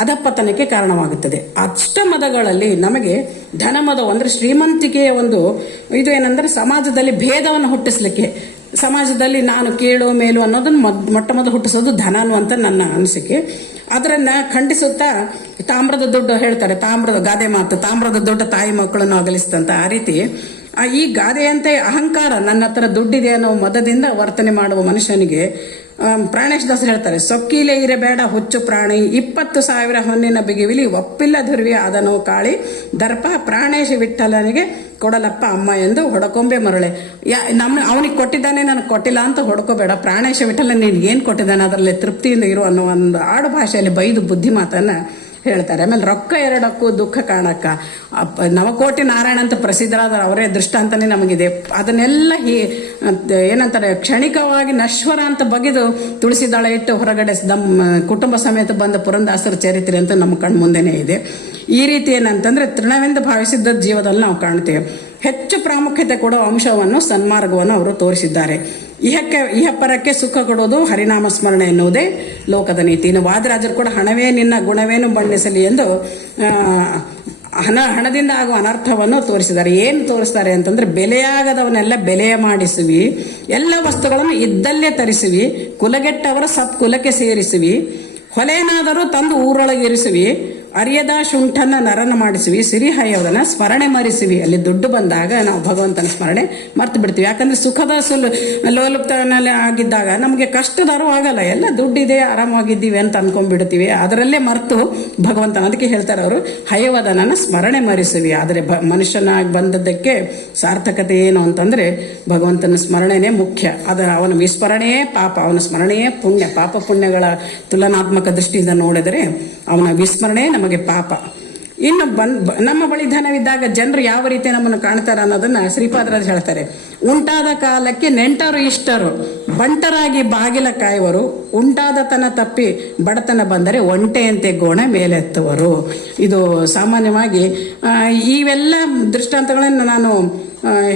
ಅಧಪತನಕ್ಕೆ ಕಾರಣವಾಗುತ್ತದೆ. ಅಷ್ಟಮದಗಳಲ್ಲಿ ನಮಗೆ ಧನಮದ ಅಂದರೆ ಶ್ರೀಮಂತಿಕೆಯ ಒಂದು ಇದು ಏನಂದ್ರೆ ಸಮಾಜದಲ್ಲಿ ಭೇದವನ್ನು ಹುಟ್ಟಿಸ್ಲಿಕ್ಕೆ ಸಮಾಜದಲ್ಲಿ ನಾನು ಕೇಳು ಮೇಲು ಅನ್ನೋದನ್ನು ಮೊಟ್ಟ ಮೊದಲು ಹುಟ್ಟಿಸೋದು ಧನನು ಅಂತ ನನ್ನ ಅನಿಸಿಕೆ. ಅದರನ್ನ ಖಂಡಿಸುತ್ತಾ ತಾಮ್ರದ ದುಡ್ಡು ಹೇಳ್ತಾರೆ, ತಾಮ್ರದ ಗಾದೆ ಮಾತು, ತಾಮ್ರದ ದುಡ್ಡು ತಾಯಿ ಮಕ್ಕಳನ್ನು ಅಗಲಿಸ್ತಂತ ಆ ರೀತಿ. ಆ ಈ ಗಾದೆಯಂತೆ ಅಹಂಕಾರ ನನ್ನ ಹತ್ರ ದುಡ್ಡಿದೆ ಅನ್ನೋ ಮದದಿಂದ ವರ್ತನೆ ಮಾಡುವ ಮನುಷ್ಯನಿಗೆ ಪ್ರಾಣೇಶ್ ದಾಸರು ಹೇಳ್ತಾರೆ, ಸೊಕ್ಕಿಲೆ ಇರಬೇಡ ಹುಚ್ಚು ಪ್ರಾಣಿ, ಇಪ್ಪತ್ತು ಸಾವಿರ ಹೊನ್ನಿನ ಬಿಗಿವಿಲಿ ಒಪ್ಪಿಲ್ಲ ಧುರ್ವಿ ಅದನ್ನು ಕಾಳಿ, ದರ್ಪ ಪ್ರಾಣೇಶ ವಿಠಲನಿಗೆ ಕೊಡಲಪ್ಪ ಅಮ್ಮ ಎಂದು ಹೊಡಕೊಂಬೆ ಮರಳೆ. ಯಾ, ನಮ್ಮ, ಅವನಿಗೆ ಕೊಟ್ಟಿದ್ದಾನೆ, ನನಗೆ ಕೊಟ್ಟಿಲ್ಲ ಅಂತ ಹೊಡ್ಕೋಬೇಡ. ಪ್ರಾಣೇಶ ವಿಠಲ ನೀನು ಏನು ಕೊಟ್ಟಿದ್ದಾನೆ, ಅದರಲ್ಲಿ ತೃಪ್ತಿಯಿಂದ ಇರು ಅನ್ನೋ ಒಂದು ಆಡು ಭಾಷೆಯಲ್ಲಿ ಬೈದು ಬುದ್ಧಿ ಹೇಳ್ತಾರೆ. ಆಮೇಲೆ ರೊಕ್ಕ ಎರಡಕ್ಕೂ ದುಃಖ ಕಾಣಕ್ಕ. ನವಕೋಟಿ ನಾರಾಯಣ ಅಂತ ಪ್ರಸಿದ್ಧರಾದ ಅವರೇ ದೃಷ್ಟಾಂತನೇ ನಮಗಿದೆ. ಅದನ್ನೆಲ್ಲ ಹೀ ಏನಂತಾರೆ, ಕ್ಷಣಿಕವಾಗಿ ನಶ್ವರ ಅಂತ ಬಗೆದು ತುಳಸಿದಾಳ ಇಟ್ಟು ಹೊರಗಡೆ ದಮ್, ಕುಟುಂಬ ಸಮೇತ ಬಂದ ಪುರಂದಾಸರ ಚರಿತ್ರೆ ಅಂತ ನಮ್ಮ ಕಣ್ಣು ಮುಂದೆನೇ ಇದೆ. ಈ ರೀತಿ ಏನಂತಂದ್ರೆ ತೃಣವೆಂದು ಭಾವಿಸಿದ್ದ ಜೀವದಲ್ಲಿ ನಾವು ಕಾಣ್ತೇವೆ. ಹೆಚ್ಚು ಪ್ರಾಮುಖ್ಯತೆ ಕೊಡುವ ಅಂಶವನ್ನು ಸನ್ಮಾರ್ಗವನ್ನು ಅವರು ತೋರಿಸಿದ್ದಾರೆ. ಇಹಕ್ಕೆ, ಇಹಪರಕ್ಕೆ ಸುಖ ಕೊಡೋದು ಹರಿನಾಮ ಸ್ಮರಣೆ ಎನ್ನುವುದೇ ಲೋಕದ ನೀತಿ. ಇನ್ನು ವಾದರಾಜರು ಕೂಡ ಹಣವೇ ನಿನ್ನ ಗುಣವೇನು ಬಣ್ಣಿಸಲಿ ಎಂದು ಹಣ, ಹಣದಿಂದ ಆಗುವ ಅನರ್ಥವನ್ನು ತೋರಿಸಿದ್ದಾರೆ. ಏನು ತೋರಿಸ್ತಾರೆ ಅಂತಂದ್ರೆ ಬೆಲೆಯಾಗದವನ್ನೆಲ್ಲ ಬೆಲೆಯ ಮಾಡಿಸುವಿ, ಎಲ್ಲ ವಸ್ತುಗಳನ್ನು ಇದ್ದಲ್ಲೇ ತರಿಸುವಿ, ಕುಲಗೆಟ್ಟವರ ಸತ್ ಕುಲಕ್ಕೆ ಸೇರಿಸುವಿ ಹೊಲೆಯನಾದರೂ ತಂದು ಊರೊಳಗೆ ಇರಿಸುವಿ ಅರಿಯದ ಶುಂಠನ ನರನ ಮಾಡಿಸುವಿ ಸಿರಿಹಯ್ಯವದನ್ನ ಸ್ಮರಣೆ ಮರಿಸುವಿ. ಅಲ್ಲಿ ದುಡ್ಡು ಬಂದಾಗ ನಾವು ಭಗವಂತನ ಸ್ಮರಣೆ ಮರ್ತು ಬಿಡ್ತೀವಿ. ಯಾಕಂದ್ರೆ ಸುಖದ ಸುಲ್ ಲೋಲುಪ್ತನಲ್ಲಿ ಆಗಿದ್ದಾಗ ನಮಗೆ ಕಷ್ಟದ ಅರಿವು ಆಗಲ್ಲ. ಎಲ್ಲ ದುಡ್ಡಿದೆ ಆರಾಮಾಗಿದ್ದೀವಿ ಅಂತ ಅನ್ಕೊಂಡ್ಬಿಡ್ತೀವಿ. ಅದರಲ್ಲೇ ಮರ್ತು ಭಗವಂತನ. ಅದಕ್ಕೆ ಹೇಳ್ತಾರೆ ಅವರು ಹಯವದನನ ಸ್ಮರಣೆ ಮರಿಸುವಿ. ಆದರೆ ಬ ಮನುಷ್ಯನಾಗಿ ಬಂದದ್ದಕ್ಕೆ ಸಾರ್ಥಕತೆ ಏನು ಅಂತಂದ್ರೆ ಭಗವಂತನ ಸ್ಮರಣೆನೇ ಮುಖ್ಯ. ಅದರ ಅವನ ವಿಸ್ಮರಣೆಯೇ ಪಾಪ, ಅವನ ಸ್ಮರಣೆಯೇ ಪುಣ್ಯ. ಪಾಪ ಪುಣ್ಯಗಳ ತುಲನಾತ್ಮಕ ದೃಷ್ಟಿಯಿಂದ ನೋಡಿದರೆ ಅವನ ವಿಸ್ಮರಣೆ ನಮಗೆ ಪಾಪ. ಇನ್ನು ಬನ್ ನಮ್ಮ ಬಳಿ ಧನವಿದ್ದಾಗ ಜನರು ಯಾವ ರೀತಿ ನಮ್ಮನ್ನು ಕಾಣ್ತಾರೆ ಅನ್ನೋದನ್ನ ಶ್ರೀಪಾದರಾಜ್ ಹೇಳ್ತಾರೆ. ಉಂಟಾದ ಕಾಲಕ್ಕೆ ನೆಂಟರು ಇಷ್ಟರು, ಬಂಟರಾಗಿ ಬಾಗಿಲ ಕಾಯುವರು, ಉಂಟಾದ ತನ ತಪ್ಪಿ ಬಡತನ ಬಂದರೆ ಒಂಟೆಯಂತೆ ಗೋಣ ಮೇಲೆತ್ತುವರು. ಇದು ಸಾಮಾನ್ಯವಾಗಿ ಇವೆಲ್ಲ ದೃಷ್ಟಾಂತಗಳನ್ನು ನಾನು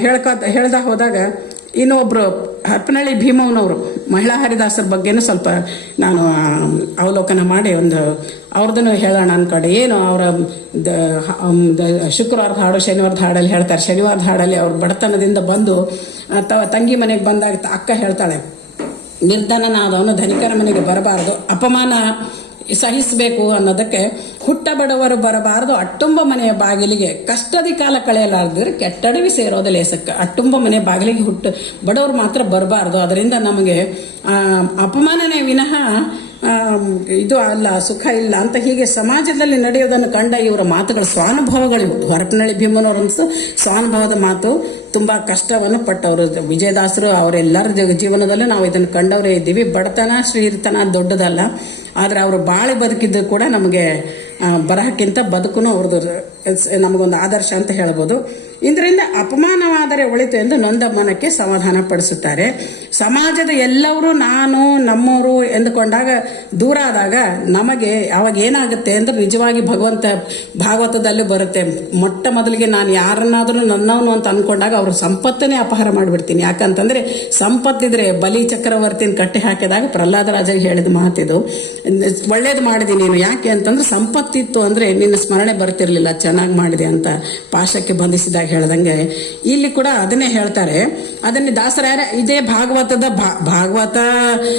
ಹೇಳ್ಕೊ, ಹೇಳ್ದ ಹೋದಾಗ ಇನ್ನೊಬ್ರು ಹರಪನಹಳ್ಳಿ ಭೀಮವ್ನವರು ಮಹಿಳಾ ಹರಿದಾಸರ ಬಗ್ಗೆನೂ ಸ್ವಲ್ಪ ನಾನು ಅವಲೋಕನ ಮಾಡಿ ಒಂದು ಅವ್ರದನ್ನು ಹೇಳೋಣ ಅನ್ಕೊಂಡೆ. ಏನು ಅವರ ಶುಕ್ರವಾರದ ಹಾಡು, ಶನಿವಾರದ ಹಾಡಲ್ಲಿ ಹೇಳ್ತಾರೆ. ಶನಿವಾರದ ಹಾಡಲ್ಲಿ ಅವ್ರ ಬಡತನದಿಂದ ಬಂದು ತಂಗಿ ಮನೆಗೆ ಬಂದಾಗ ಅಕ್ಕ ಹೇಳ್ತಾಳೆ, ನಿರ್ಧನನಾದವನು ಧನಿಕರ ಮನೆಗೆ ಬರಬಾರದು, ಅಪಮಾನ ಸಹಿಸಬೇಕು ಅನ್ನೋದಕ್ಕೆ ಹುಟ್ಟ ಬಡವರು ಬರಬಾರದು, ಅಟ್ಟುಂಬ ಮನೆಯ ಬಾಗಿಲಿಗೆ ಕಷ್ಟದ ಕಾಲ ಕಳೆಯಲಾರ್ದ್ರೆ ಕೆಟ್ಟಡವಿ ಸೇರೋದು ಲೇಸಕ್ಕೆ. ಅಟ್ಟುಂಬ ಮನೆ ಬಾಗಿಲಿಗೆ ಹುಟ್ಟು, ಬಡವರು ಮಾತ್ರ ಬರಬಾರ್ದು. ಅದರಿಂದ ನಮಗೆ ಅಪಮಾನನೇ ವಿನಃ ಇದು ಅಲ್ಲ, ಸುಖ ಇಲ್ಲ ಅಂತ ಹೀಗೆ ಸಮಾಜದಲ್ಲಿ ನಡೆಯೋದನ್ನು ಕಂಡ ಇವರ ಮಾತುಗಳು ಸ್ವಾನುಭವಗಳಿವು. ಹೊರಪನಹಳ್ಳಿ ಭೀಮನವರಂತೂ ಸ್ವಾನುಭವದ ಮಾತು ತುಂಬ ಕಷ್ಟವನ್ನು ಪಟ್ಟವರು. ವಿಜಯದಾಸರು ಅವರೆಲ್ಲರ ಜೀವನದಲ್ಲೂ ನಾವು ಇದನ್ನು ಕಂಡವರೇ ಇದ್ದೀವಿ. ಬಡತನ ಶ್ರೀರ್ತನ ದೊಡ್ಡದಲ್ಲ. ಆದರೆ ಅವರು ಬಾಳೆ ಬದುಕಿದ್ದು ಕೂಡ ನಮಗೆ ಬರಹಕ್ಕಿಂತ ಬದುಕು ಅವ್ರದ್ದು ನಮಗೊಂದು ಆದರ್ಶ ಅಂತ ಹೇಳ್ಬೋದು. ಇದರಿಂದ ಅಪಮಾನವಾದರೆ ಒಳಿತು ಎಂದು ನೊಂದ ಮನಕ್ಕೆ ಸಮಾಧಾನ ಪಡಿಸುತ್ತಾರೆ. ಸಮಾಜದ ಎಲ್ಲರೂ ನಾನು ನಮ್ಮವರು ಎಂದುಕೊಂಡಾಗ ದೂರ ಆದಾಗ ನಮಗೆ ಅವಾಗ ಏನಾಗುತ್ತೆ ಅಂದ್ರೆ ನಿಜವಾಗಿ ಭಗವಂತ ಭಾಗವತದಲ್ಲಿ ಬರುತ್ತೆ. ಮೊಟ್ಟ ಮೊದಲಿಗೆ ನಾನು ಯಾರನ್ನಾದರೂ ನನ್ನವನು ಅಂತ ಅನ್ಕೊಂಡಾಗ ಅವ್ರ ಸಂಪತ್ತನ್ನೇ ಅಪಹಾರ ಮಾಡಿಬಿಡ್ತೀನಿ. ಯಾಕಂತಂದ್ರೆ ಸಂಪತ್ತಿದ್ರೆ ಬಲಿ ಚಕ್ರವರ್ತಿನ ಕಟ್ಟಿ ಹಾಕಿದಾಗ ಪ್ರಹ್ಲಾದ ರಾಜಗೆ ಹೇಳಿದ ಮಾತಿದು ಒಳ್ಳೇದು ಮಾಡಿದೆ ನೀನು. ಯಾಕೆ ಅಂತಂದ್ರೆ ಸಂಪತ್ತಿತ್ತು ಅಂದ್ರೆ ನಿನ್ನ ಸ್ಮರಣೆ ಬರ್ತಿರ್ಲಿಲ್ಲ. ಚೆನ್ನಾಗಿ ಮಾಡಿದೆ ಅಂತ ಪಾಶಕ್ಕೆ ಬಂಧಿಸಿದಾಗ ಹೇಳ್ದಂಗೆ. ಇಲ್ಲಿ ಕೂಡ ಅದನ್ನೇ ಹೇಳ್ತಾರೆ. ಅದನ್ನೇ ದಾಸರ ಇದೇ ಭಾಗವತದ ಭಾ- ಭಾಗವತ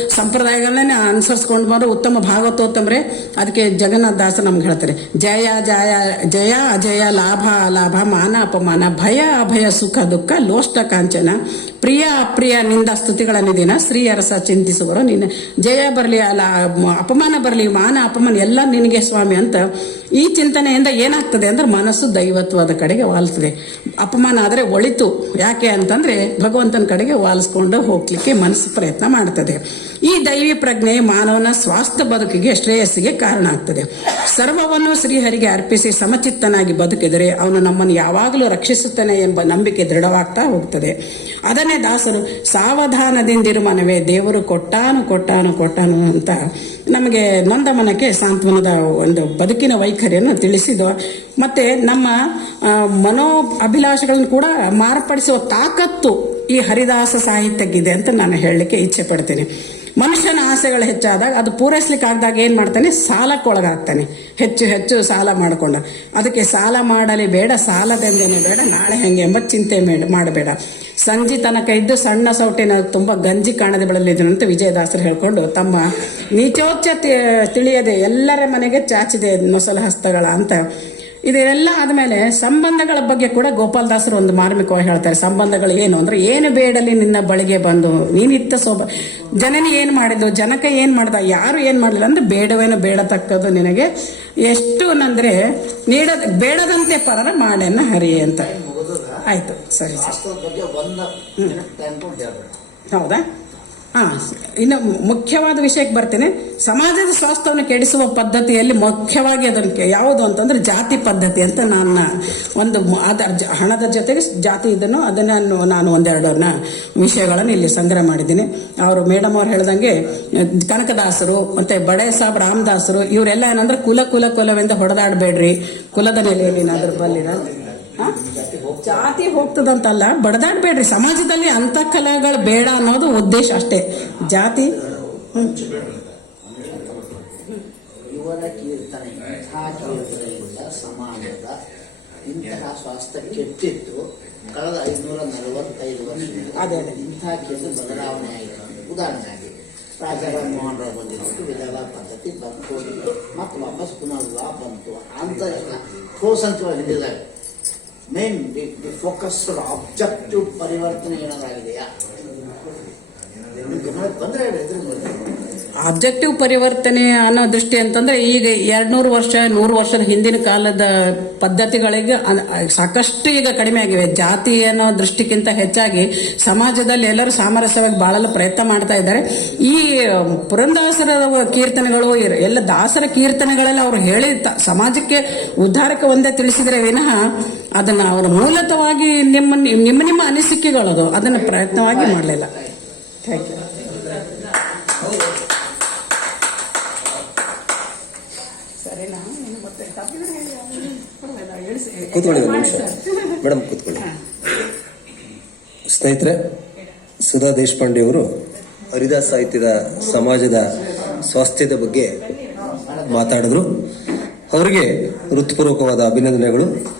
ಸಂಪ್ರದಾಯಗಳನ್ನೇ ಅನುಸರಿಸ್ಕೊಂಡು ಬಂದ್ರೆ ಉತ್ತಮ ಭಾಗವತೋತ್ತಮ್ರೆ ಅದಕ್ಕೆ ಜಗನ್ನಾಥ ದಾಸ ನಮ್ಗೆ ಹೇಳ್ತಾರೆ, ಜಯ ಜಯ ಜಯ, ಅಜಯ, ಲಾಭ ಲಾಭ ಮಾನ, ಅಪಮಾನ, ಭಯ, ಅಭಯ, ಸುಖ, ದುಃಖ, ಲೋಷ್ಟ, ಕಾಂಚನ ಪ್ರಿಯ ಅಪ್ರಿಯ ನಿಂದ ಸ್ತುತಿಗಳ ದಿನ ಸ್ತ್ರೀಯರಸ ಚಿಂತಿಸುವರು. ನಿನ್ನ ಜಯ ಬರಲಿ ಅಲ್ಲ ಅಪಮಾನ ಬರಲಿ, ಮಾನ ಅಪಮಾನ ಎಲ್ಲ ನಿನಗೆ ಸ್ವಾಮಿ ಅಂತ ಈ ಚಿಂತನೆಯಿಂದ ಏನಾಗ್ತದೆ ಅಂದ್ರೆ ಮನಸ್ಸು ದೈವತ್ವದ ಕಡೆಗೆ ವಾಲ್ತದೆ ಅಪಮಾನ ಆದರೆ ಒಳಿತು. ಯಾಕೆ ಅಂತಂದ್ರೆ ಭಗವಂತನ ಕಡೆಗೆ ವಾಲಿಸ್ಕೊಂಡು ಹೋಗ್ಲಿಕ್ಕೆ ಮನಸ್ಸು ಪ್ರಯತ್ನ ಮಾಡ್ತದೆ. ಈ ದೈವಿ ಪ್ರಜ್ಞೆ ಮಾನವನ ಸ್ವಾಸ್ಥ್ಯ ಬದುಕಿಗೆ ಶ್ರೇಯಸ್ಸಿಗೆ ಕಾರಣ ಆಗ್ತದೆ. ಸರ್ವವನ್ನು ಶ್ರೀಹರಿಗೆ ಅರ್ಪಿಸಿ ಸಮಚಿತ್ತನಾಗಿ ಬದುಕಿದರೆ ಅವನು ನಮ್ಮನ್ನು ಯಾವಾಗಲೂ ರಕ್ಷಿಸುತ್ತಾನೆ ಎಂಬ ನಂಬಿಕೆ ದೃಢವಾಗ್ತಾ ಹೋಗ್ತದೆ. ಅದನ್ನೇ ದಾಸರು ಸಾವಧಾನದಿಂದಿರು ಮನವೇ, ದೇವರು ಕೊಟ್ಟಾನು ಕೊಟ್ಟಾನು ಕೊಟ್ಟಾನು ಅಂತ ನಮಗೆ ನೊಂದ ಮನಕ್ಕೆ ಸಾಂತ್ವನದ ಒಂದು ಬದುಕಿನ ವೈಖರಿಯನ್ನು ತಿಳಿಸಿದ್ದು. ಮತ್ತೆ ನಮ್ಮ ಮನೋ ಅಭಿಲಾಷೆಗಳನ್ನು ಕೂಡ ಮಾರ್ಪಡಿಸುವ ತಾಕತ್ತು ಈ ಹರಿದಾಸ ಸಾಹಿತ್ಯಕ್ಕಿದೆ ಅಂತ ನಾನು ಹೇಳಲಿಕ್ಕೆ ಇಚ್ಛೆ ಪಡ್ತೇನೆ. ಮನುಷ್ಯನ ಆಸೆಗಳು ಹೆಚ್ಚಾದಾಗ ಅದು ಪೂರೈಸ್ಲಿಕ್ಕೆ ಆಗದಾಗ ಏನು ಮಾಡ್ತಾನೆ? ಸಾಲಕ್ಕೊಳಗಾಗ್ತಾನೆ. ಹೆಚ್ಚು ಹೆಚ್ಚು ಸಾಲ ಮಾಡಿಕೊಂಡ. ಅದಕ್ಕೆ ಸಾಲ ಮಾಡಲಿ ಬೇಡ ಸಾಲದೆಂದೇನೆ ಬೇಡ, ನಾಳೆ ಹೆಂಗೆ ಎಂಬ ಚಿಂತೆ ಮೇಡ- ಮಾಡಬೇಡ. ಸಂಜೆ ತನಕ ಇದ್ದು ಸಣ್ಣ ಸೌಟಿನ ತುಂಬ ಗಂಜಿ ಕಾಣದೆ ಬೆಳಲಿದ್ದನು ಅಂತ ವಿಜಯದಾಸರು ಹೇಳ್ಕೊಂಡು, ತಮ್ಮ ನೀಚೋಚ್ಚ ತಿಳಿಯದೆ ಎಲ್ಲರ ಮನೆಗೆ ಚಾಚಿದೆ, ಮೊಸಲು ಹಸ್ತಗಳ ಅಂತ ಇದೆಲ್ಲ ಆದಮೇಲೆ ಸಂಬಂಧಗಳ ಬಗ್ಗೆ ಕೂಡ ಗೋಪಾಲದಾಸರು ಒಂದು ಮಾರ್ಮಿಕವಾಗಿ ಹೇಳ್ತಾರೆ. ಸಂಬಂಧಗಳು ಏನು? ಅಂದ್ರೆ ಏನು ಬೇಡಲಿ ನಿನ್ನ ಬಳಿಗೆ ಬಂದು. ನೀನಿತ್ತ ಸೋಬ ಜನನಿ ಏನು ಮಾಡಿದ್ದು ಜನಕ ಏನು ಮಾಡ್ದ? ಯಾರು ಏನು ಮಾಡಲಿಲ್ಲ? ಅಂದ್ರೆ ಬೇಡವೇನು ಬೇಡತಕ್ಕದು ನಿನಗೆ. ಎಷ್ಟು ಅಂದ್ರೆ ನೀಡ ಬೇಡದಂತೆ ಪರರ ಮಾಡೆನ್ನ ಹರಿ ಅಂತ. ಆಯ್ತು. ಸರಿ ಸರಿ. ಹೌದಾ? ಹಾ ಇನ್ನು ಮುಖ್ಯವಾದ ವಿಷಯಕ್ಕೆ ಬರ್ತೇನೆ. ಸಮಾಜದ ಸ್ವಾಸ್ಥ್ಯವನ್ನು ಕೆಡಿಸುವ ಪದ್ಧತಿಯಲ್ಲಿ ಮುಖ್ಯವಾಗಿ ಅದನ್ನು ಯಾವುದು ಅಂತಂದ್ರೆ ಜಾತಿ ಪದ್ಧತಿ ಅಂತ ನನ್ನ ಒಂದು ಅದರ ಹಣದ ಜೊತೆಗೆ ಜಾತಿ ಇದನ್ನು, ಅದನ್ನು ನಾನು- ನಾನು ಒಂದೆರಡನ್ನ ವಿಷಯಗಳನ್ನು ಇಲ್ಲಿ ಸಂಗ್ರಹ ಮಾಡಿದ್ದೀನಿ. ಅವರು ಮೇಡಮ್ ಅವ್ರು ಹೇಳ್ದಂಗೆ ಕನಕದಾಸರು, ಮತ್ತೆ ಬಡೆ ಸಾಬ್ ರಾಮದಾಸರು, ಇವರೆಲ್ಲ ಏನಂದ್ರೆ ಕುಲ ಕುಲ ಕುಲವೆಂದು ಹೊಡೆದಾಡಬೇಡ್ರಿ. ಕುಲದ ನೆಲೆಯಲ್ಲಿ ಏನಾದರೂ ಬಲ್ಲಿರ? ಜಾತಿ ಹೋಗ್ತದಂತಲ್ಲ ಬಡದಾಡ್ಬೇಡ್ರಿ. ಸಮಾಜದಲ್ಲಿ ಅಂತ ಕಲೆಗಳು ಬೇಡ ಅನ್ನೋದು ಉದ್ದೇಶ ಅಷ್ಟೇ. ಜಾತಿ. ಇವರ ಕೀರ್ತನೆ ಕೀರ್ತನೆಯಿಂದ ಸಮಾಜದ ಇಂತಹ ಸ್ವಾಸ್ಥ್ಯ ಕೆಟ್ಟಿತ್ತು ಕಳೆದ ಐದುನೂರ ನಲವತ್ತೈದು ವರ್ಷ. ಇಂತಹ ಕೇಂದ್ರ ಬದಲಾವಣೆ ಆಯಿತು. ಉದಾಹರಣೆಯಾಗಿ ರಾಜಾರಾಮ್ ಮೋಹನ್ ರಾವ್ ಬಂದಿದ್ದು ವಿಧಾನ ಪದ್ಧತಿ ಬಂತು. ಮತ್ತು ವಾಪಸ್ ಪುನಃ ವಿವಾಹ ಬಂತು. ಅಂತ ಎಲ್ಲ ಅಂತ ಹಿಂದಿದಾಗ main the the focus objective ಪರಿವರ್ತನೆ ಏನಾದಾಗಿದೆಯಾ. ಆಬ್ಜೆಕ್ಟಿವ್ ಪರಿವರ್ತನೆ ಅನ್ನೋ ದೃಷ್ಟಿ ಅಂತಂದ್ರೆ ಈಗ ಎರಡ್ನೂರು ವರ್ಷ, ನೂರು ವರ್ಷದ ಹಿಂದಿನ ಕಾಲದ ಪದ್ಧತಿಗಳಿಗೆ ಸಾಕಷ್ಟು ಈಗ ಕಡಿಮೆ ಆಗಿವೆ ಜಾತಿ ಅನ್ನೋ ದೃಷ್ಟಿಗಿಂತ ಹೆಚ್ಚಾಗಿ ಸಮಾಜದಲ್ಲಿ ಎಲ್ಲರೂ ಸಾಮರಸ್ಯವಾಗಿ ಬಾಳಲು ಪ್ರಯತ್ನ ಮಾಡ್ತಾ ಇದ್ದಾರೆ ಈ ಪುರಂದಾಸರ ಕೀರ್ತನೆಗಳು ಎಲ್ಲ ದಾಸರ ಕೀರ್ತನೆಗಳೆಲ್ಲ ಅವರು ಹೇಳಿ ಸಮಾಜಕ್ಕೆ ಉದ್ಧಾರಕ್ಕೆ ಒಂದೇ ತಿಳಿಸಿದರೆ ವಿನಃ ಅದನ್ನ ಅವರ ಮೂಲತವಾಗಿ ನಿಮ್ಮ ನಿಮ್ಮ ನಿಮ್ಮ ಅನಿಸಿಕೆಗಳದು ಅದನ್ನ ಪ್ರಯತ್ನವಾಗಿ ಮಾಡಲಿಲ್ಲ. ಥ್ಯಾಂಕ್ ಯು ನಿಮಿಷ. ಮೇಡಮ್ ಕೂತ್ಕೊಳ್ಳಿ. ಸ್ನೇಹಿತರೆ, ಸುಧಾ ದೇಶಪಾಂಡೆ ಅವರು ಹರಿದಾಸ್ ಸಾಹಿತ್ಯದ ಸಮಾಜದ ಸ್ವಾಸ್ಥ್ಯದ ಬಗ್ಗೆ ಮಾತಾಡಿದ್ರು. ಅವರಿಗೆ ಹೃತ್ಪೂರ್ವಕವಾದ ಅಭಿನಂದನೆಗಳು.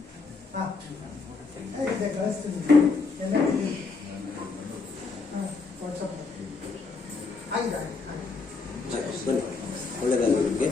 아, 네, 네, 그렇습니다. 옛날에 아, 벌써 아니다, 아니다. 자, 원래 가는 게.